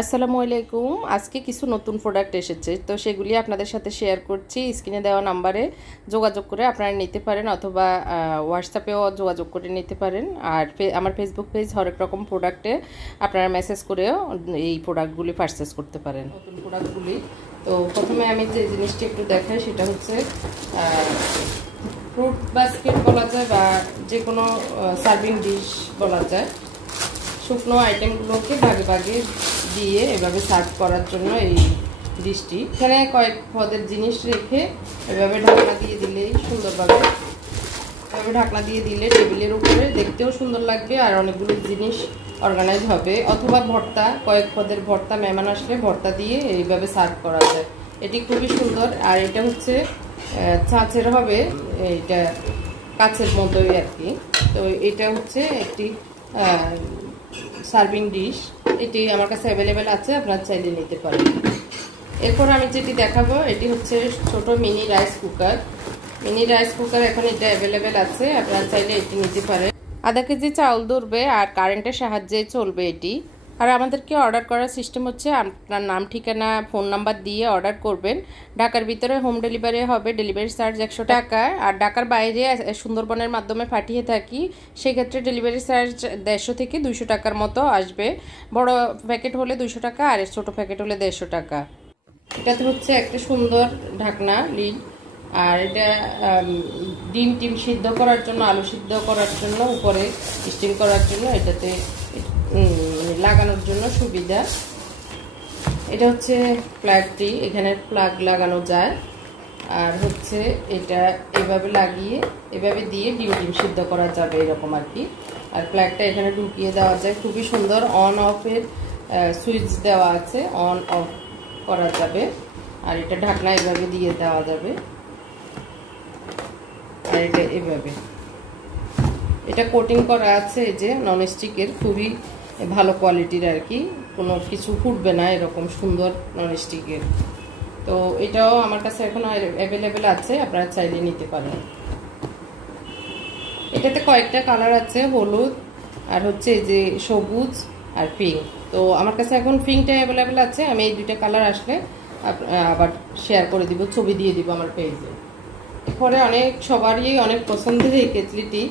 আসসালামু আলাইকুম। আজকে কিছু নতুন প্রোডাক্ট এসেছে, তো সেগুলি আপনাদের সাথে শেয়ার করছি। স্ক্রিনে দেওয়া নাম্বারে যোগাযোগ করে আপনারা নিতে পারেন, অথবা হোয়াটসঅ্যাপেও যোগাযোগ করে নিতে পারেন। আর আমার ফেসবুক পেজ হরেক রকম প্রোডাক্টে আপনারা মেসেজ করেও এই প্রোডাক্টগুলি পারচেস করতে পারেন, নতুন প্রোডাক্টগুলি। তো প্রথমে আমি যে জিনিসটি একটু দেখাই সেটা হচ্ছে ফ্রুট বাস্কেট বলা যায়, বা যে কোনো সার্ভিং ডিশ বলা যায়। শুকনো আইটেমগুলোকে ভাগে ভাগে দিয়ে এভাবে সার্ভ করার জন্য এই ডিশটি। এখানে কয়েক পদের জিনিস রেখে এভাবে ঢাকনা দিয়ে দিলেই সুন্দরভাবে, এভাবে ঢাকনা দিয়ে দিলে টেবিলের উপরে দেখতেও সুন্দর লাগবে আর অনেকগুলো জিনিস অর্গানাইজ হবে। অথবা ভর্তা, কয়েক পদের ভর্তা, মেহমান আসলে ভর্তা দিয়ে এইভাবে সার্ভ করা যায়। এটি খুবই সুন্দর। আর এটা হচ্ছে ছাঁচের হবে, এটা কাচের মতোই আর কি। তো এটা হচ্ছে একটি সার্ভিং ডিশ। এটি আমার কাছে অ্যাভেলেবেল আছে, আপনারা চাইলে নিতে পারেন। এরপর আমি যেটি দেখাবো এটি হচ্ছে ছোট mini rice cooker. Mini rice cooker এখন এটা অ্যাভেলেবেল আছে, আপনারা চাইলে এটি নিতে পারেন। আধা কেজি চাউল ধরবে আর কারেন্টের সাহায্যে চলবে এটি। আর আমাদেরকে অর্ডার করার সিস্টেম হচ্ছে আপনার নাম, ঠিকানা, ফোন নাম্বার দিয়ে অর্ডার করবেন। ঢাকার ভিতরে হোম ডেলিভারি হবে, ডেলিভারি চার্জ 100 টাকা। আর ঢাকার বাইরে সুন্দরবনের মাধ্যমে পাঠিয়ে থাকি, সেক্ষেত্রে ডেলিভারি চার্জ 150 থেকে 200 টাকার মতো আসবে। বড় প্যাকেট হলে 200 টাকা আর ছোট প্যাকেট হলে 150 টাকা। এটাতে হচ্ছে একটা সুন্দর ঢাকনা লিড। আর এটা ডিম টিম সিদ্ধ করার জন্য, আলু সিদ্ধ করার জন্য, উপরে স্টিম করার জন্য এটাতে লাগানোর জন্য সুবিধা। এটা হচ্ছে প্লাগটি, এখানে প্লাগ লাগানো যায়। আর হচ্ছে এটা এভাবে লাগিয়ে এভাবে দিয়ে ডিম সিদ্ধ করা যাবে, এরকম আর কি। আর প্লাগটা এখানে ঢুকিয়ে দেওয়া যায়, খুবই সুন্দর। অন অফের সুইচ দেওয়া আছে, অন অফ করা যাবে। আর এটা ঢাকনা এভাবে দিয়ে দেওয়া যাবে। আর এটা এভাবে, এটা কোটিং করা আছে, এই যে ননস্টিকের, খুবই ভালো কোয়ালিটির আর কি, কোনো কিছু ফুটবে না, এরকম সুন্দর ননস্টিকের। তো এটাও আমার কাছে এখন অ্যাভেলেবেল আছে, আপনারা চাইলে নিতে পারেন। এটাতে কয়েকটা কালার আছে, হলুদ আর হচ্ছে এই যে সবুজ আর পিঙ্ক। তো আমার কাছে এখন পিঙ্কটা অ্যাভেলেবেল আছে, আমি এই দুইটা কালার আসলে আবার শেয়ার করে দিব, ছবি দিয়ে দিব আমার পেজে। এরপরে সবারই অনেক পছন্দের এই কেটলিটি,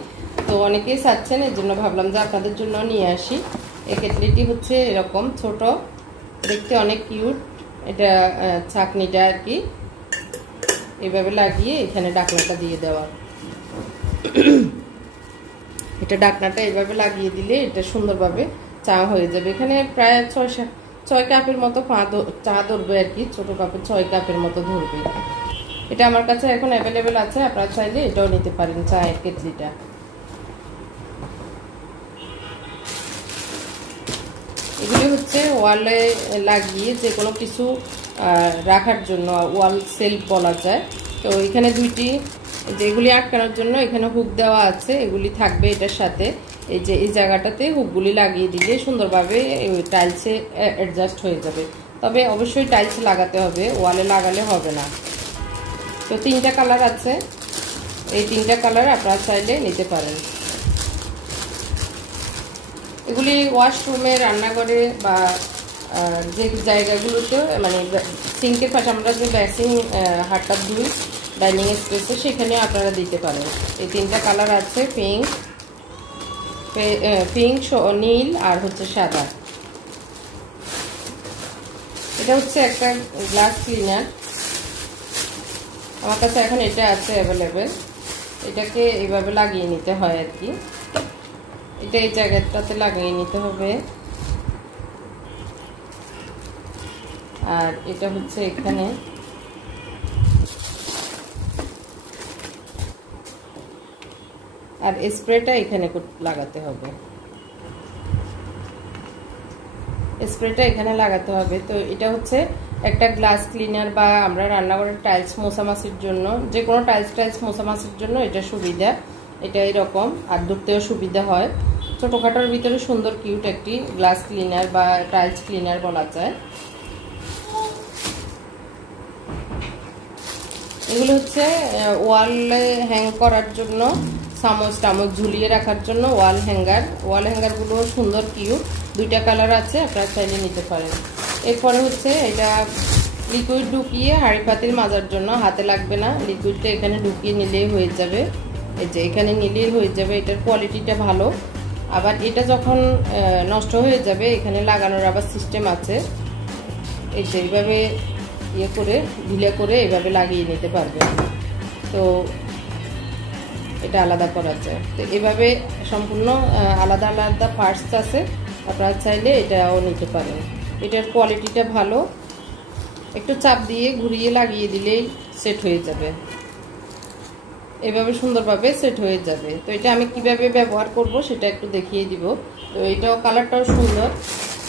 তো অনেকেই চাচ্ছেন, এর জন্য ভাবলাম যে আপনাদের জন্য নিয়ে আসি। এই কেটলিটি হচ্ছে এরকম ছোট, দেখতে অনেক কিউট। এটা ছাঁকনিটা আর কি এইভাবে লাগিয়ে এখানে ডাকনাটা দিয়ে দেওয়া। এটা ডাকনাটা এইভাবে লাগিয়ে দিলে এটা সুন্দরভাবে চা হয়ে যাবে। এখানে প্রায় 6 কাপের মতো চা ধরবে আর কি, ছোট কাপের 6 কাপের মতো ধরবে। এটা আমার কাছে এখন অ্যাভেলেবেল আছে, আপনারা চাইলে এটাও নিতে পারেন, চায়ের কেটলিটা। এগুলি হচ্ছে ওয়ালে লাগিয়ে যে কোনো কিছু রাখার জন্য, ওয়াল সেলফ বলা যায়। তো এখানে দুইটি, যেগুলি আটকানোর জন্য এখানে হুক দেওয়া আছে, এগুলি থাকবে এটার সাথে। এই যে এই জায়গাটাতে হুকগুলি লাগিয়ে দিলে সুন্দরভাবে টাইলসে অ্যাডজাস্ট হয়ে যাবে। তবে অবশ্যই টাইলস লাগাতে হবে, ওয়ালে লাগালে হবে না। তো 3টা কালার আছে, এই 3টা কালার আপনারা চাইলে নিতে পারেন। এগুলি ওয়াশরুমে, রান্নাঘরে বা যে জায়গাগুলোতে, মানে সিঙ্কের পাশে আমরা যে বেসিন হাতটা ধুই ডাইনিং স্পেসে, সেখানে আপনারা দিতে পারেন। এই 3টা কালার আছে, পিঙ্ক, নীল আর হচ্ছে সাদা। এটা হচ্ছে একটা গ্লাস ক্লিনার, আমার কাছে এখন এটা আছে অ্যাভেলেবেল। এটাকে এইভাবে লাগিয়ে নিতে হয় আর কি, এটা এই জায়গাটাতে লাগিয়ে নিতে হবে। আর এটা হচ্ছে এখানে, আর স্প্রেটা এখানে লাগাতে হবে, স্প্রেটা এখানে লাগাতে হবে। তো এটা হচ্ছে একটা গ্লাস ক্লিনার, বা আমরা রান্নাঘরের টাইলস মোছামাছির জন্য, যে কোনো টাইলস মোছামাছির জন্য এটা সুবিধা। এটা এরকম, আর ধরতেও সুবিধা হয়। ছোটোখাটোর ভিতরে সুন্দর কিউট একটি গ্লাস ক্লিনার বা টাইলস ক্লিনার বলা যায়। এগুলো হচ্ছে ওয়ালে হ্যাং করার জন্য চামচ টামচ ঝুলিয়ে রাখার জন্য ওয়াল হ্যাঙ্গারগুলো সুন্দর কিউট, দুইটা কালার আছে, আপনারা চাইলে নিতে পারেন। এরপরে হচ্ছে এটা লিকুইড ঢুকিয়ে হাঁড়ি পাতিল মাজার জন্য, হাতে লাগবে না, লিকুইডটা এখানে ঢুকিয়ে নিলেই হয়ে যাবে। এই যে এখানে নিলেই হয়ে যাবে। এটার কোয়ালিটিটা ভালো। আবার এটা যখন নষ্ট হয়ে যাবে এখানে লাগানোর আবার সিস্টেম আছে। এই যে এইভাবে ইয়ে করে ঢিলে করে এইভাবে লাগিয়ে নিতে পারবেন। তো এটা আলাদা করা যায়। তো এভাবে সম্পূর্ণ আলাদা আলাদা পার্টস আছে, আপনারা চাইলে এটাও নিতে পারেন। এটার কোয়ালিটিটা ভালো, একটু চাপ দিয়ে ঘুরিয়ে লাগিয়ে দিলেই সেট হয়ে যাবে। এভাবে সুন্দরভাবে সেট হয়ে যাবে। তো এটা আমি কিভাবে ব্যবহার করব সেটা একটু দেখিয়ে দিব। তো এটাও কালারটাও সুন্দর।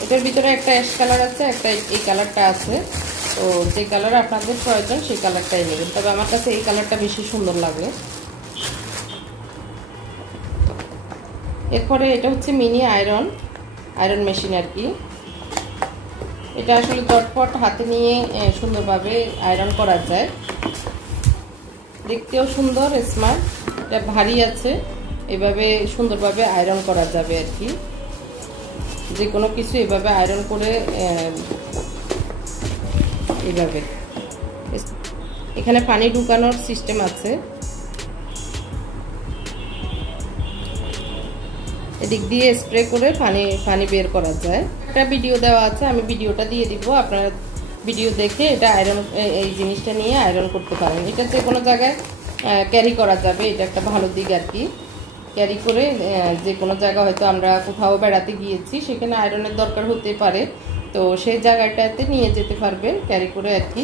এটার ভিতরে একটা অ্যাশ কালার আছে, একটা এই কালারটা আছে। তো যে কালার আপনাদের প্রয়োজন সেই কালারটাই নেবেন, তবে আমার কাছে এই কালারটা বেশি সুন্দর লাগে। এরপরে এটা হচ্ছে মিনি আয়রন মেশিন আর কি। এটা আসলে চটপট হাতে নিয়ে সুন্দরভাবে আয়রন করা যায়, দেখতেও সুন্দর স্মার্ট। এটা ভারী আছে, এভাবে সুন্দরভাবে আয়রন করা যাবে আর কি। যে কোনো কিছু এভাবে আয়রন করে এইভাবে এখানে পানি ঢুকানোর সিস্টেম আছে। এদিক দিয়ে স্প্রে করে পানি বের করা যায়। একটা ভিডিও দেওয়া আছে, আমি ভিডিওটা দিয়ে দিব, আপনারা ভিডিও দেখে এটা আয়রন এই জিনিসটা নিয়ে আয়রন করতে পারেন। এটা যে কোনো জায়গায় ক্যারি করা যাবে, এটা একটা ভালো দিক আর কি। ক্যারি করে যে কোনো জায়গা হয়তো আমরা কোথাও বেড়াতে গিয়েছি, সেখানে আয়রনের দরকার হতে পারে, তো সেই জায়গাটাতে নিয়ে যেতে পারবেন ক্যারি করে আর কি।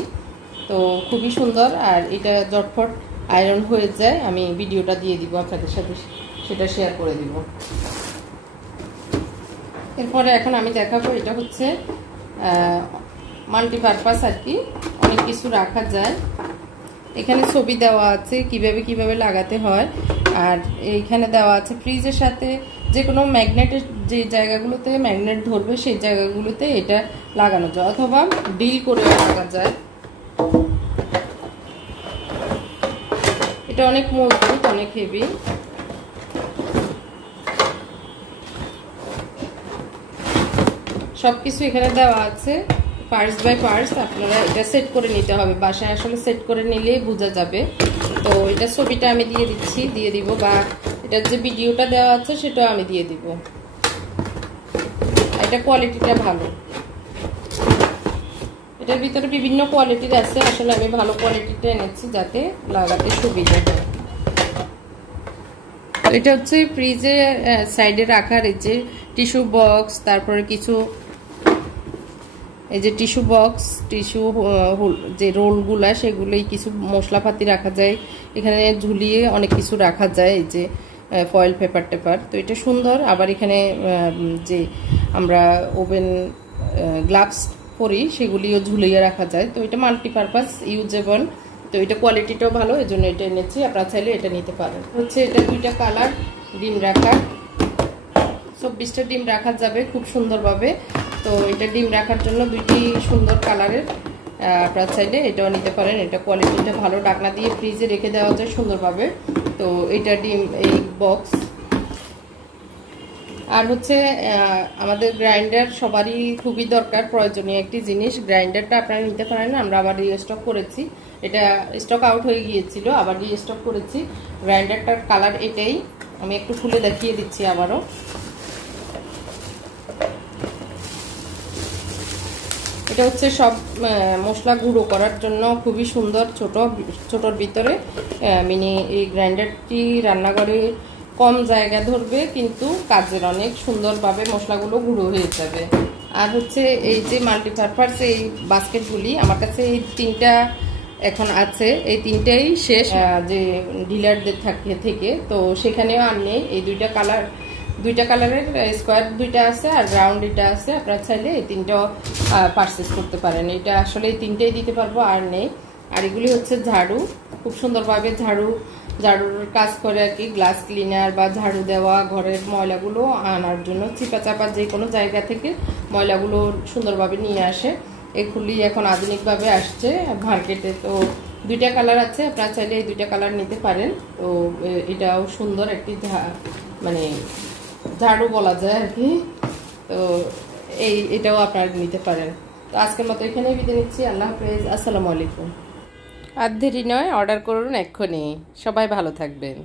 তো খুবই সুন্দর, আর এটা ঝটফট আয়রন হয়ে যায়। আমি ভিডিওটা দিয়ে দিব আপনাদের সাথে, সেটা শেয়ার করে দিব। এরপরে এখন আমি দেখাবো, এটা হচ্ছে মাল্টিপারপাস আর কি, অনেক কিছু রাখা যায়। এখানে ছবি দেওয়া আছে কিভাবে লাগাতে হয়, আর এইখানে দেওয়া আছে ফ্রিজের সাথে যে কোনো ম্যাগনেটের যে জায়গাগুলোতে ম্যাগনেট ধরবে সেই জায়গাগুলোতে এটা লাগানো যায়, অথবা ডিল করে লাগা যায়। এটা অনেক মজবুত, অনেক হেভি। সবকিছু এখানে দেওয়া আছে পার্টস বাই পার্টস। আপনারা এটা সেট করে নিতে হবে, বাসায় আসলে সেট করে নিলেই বোঝা যাবে। তো এটা ছবিটা আমি দিয়ে দিব, বা এটার যে ভিডিওটা দেওয়া আছে সেটাও আমি দিয়ে দিব। এটা কোয়ালিটিটা ভালো। এটার ভিতরে বিভিন্ন কোয়ালিটির আছে, আসলে আমি ভালো কোয়ালিটিটা এনেছি যাতে লাগাতে সুবিধা হয়। এটা হচ্ছে ফ্রিজে সাইডে রাখার এই যে টিস্যু বক্স, তারপরে কিছু এই যে টিস্যু বক্স, টিস্যু যে রোলগুলা সেগুলোই কিছু মশলাপাতি রাখা যায়। এখানে ঝুলিয়ে অনেক কিছু রাখা যায়, এই যে ফয়েল পেপার টেপার। তো এটা সুন্দর। আবার এখানে যে আমরা ওভেন গ্লাভস পরি সেগুলিও ঝুলিয়ে রাখা যায়। তো এটা মাল্টিপারপাস ইউজেবল। তো এটা কোয়ালিটিটাও ভালো, এই জন্য এটা এনেছি। আপনারা চাইলে এটা নিতে পারেন। হচ্ছে এটা দুইটা কালার ডিম রাখা, 24টা ডিম রাখা যাবে খুব সুন্দরভাবে। তো এটা ডিম রাখার জন্য দুইটি সুন্দর কালারের, আপনারা চাইলে এটাও নিতে পারেন। এটা কোয়ালিটিটা ভালো, ঢাকনা দিয়ে ফ্রিজে রেখে দেওয়া যায় সুন্দরভাবে। তো এটা ডিম এই বক্স। আর হচ্ছে আমাদের গ্রাইন্ডার সবারই খুবই দরকার, প্রয়োজনীয় একটি জিনিস। গ্রাইন্ডারটা আপনারা নিতে পারেন, আমরা আবার রিস্টক করেছি। এটা স্টক আউট হয়ে গিয়েছিল, আবার রিস্টক করেছি। গ্রাইন্ডারটার কালার এটাই, আমি একটু খুলে দেখিয়ে দিচ্ছি আবারও। এটা হচ্ছে সব মশলা গুঁড়ো করার জন্য খুবই সুন্দর, ছোটর ভিতরে মিনি এই গ্রাইন্ডারটি রান্নাঘরে কম জায়গা ধরবে, কিন্তু কাজের অনেক সুন্দরভাবে মশলাগুলো গুঁড়ো হয়ে যাবে। আর হচ্ছে এই যে মাল্টিপারপাস এই বাস্কেটগুলি, আমার কাছে এই তিনটা এখন আছে, এই তিনটাই শেষ যে ডিলারদের থেকে। তো সেখানেও আর নেই। এই দুইটা কালারের স্কোয়ার দুইটা আছে, আর রাউন্ড এটা আছে। আপনারা চাইলে এই তিনটাও পারচেস করতে পারেন। এটা আসলে এই তিনটাই দিতে পারবো, আর নেই। আর এগুলি হচ্ছে ঝাড়ু, খুব সুন্দরভাবে ঝাড়ুর কাজ করে আর কি। গ্লাস ক্লিনার বা ঝাড়ু দেওয়া, ঘরের ময়লাগুলো আনার জন্য, চিপা চাপা যে কোনো জায়গা থেকে ময়লাগুলো সুন্দরভাবে নিয়ে আসে। এগুলি এখন আধুনিকভাবে আসছে মার্কেটে। তো দুইটা কালার আছে, আপনারা চাইলে এই দুইটা কালার নিতে পারেন। তো এটাও সুন্দর একটি মানে ঝাড়ু বলা যায় আর কি। তো এটাও আপনারা নিতে পারেন। তো আজকের মতো এখানেই বিদায় নিচ্ছি। আল্লাহ হাফেজ, আসসালামু আলাইকুম। আর দেরি নয়, অর্ডার করুন এক্ষুনি। সবাই ভালো থাকবেন।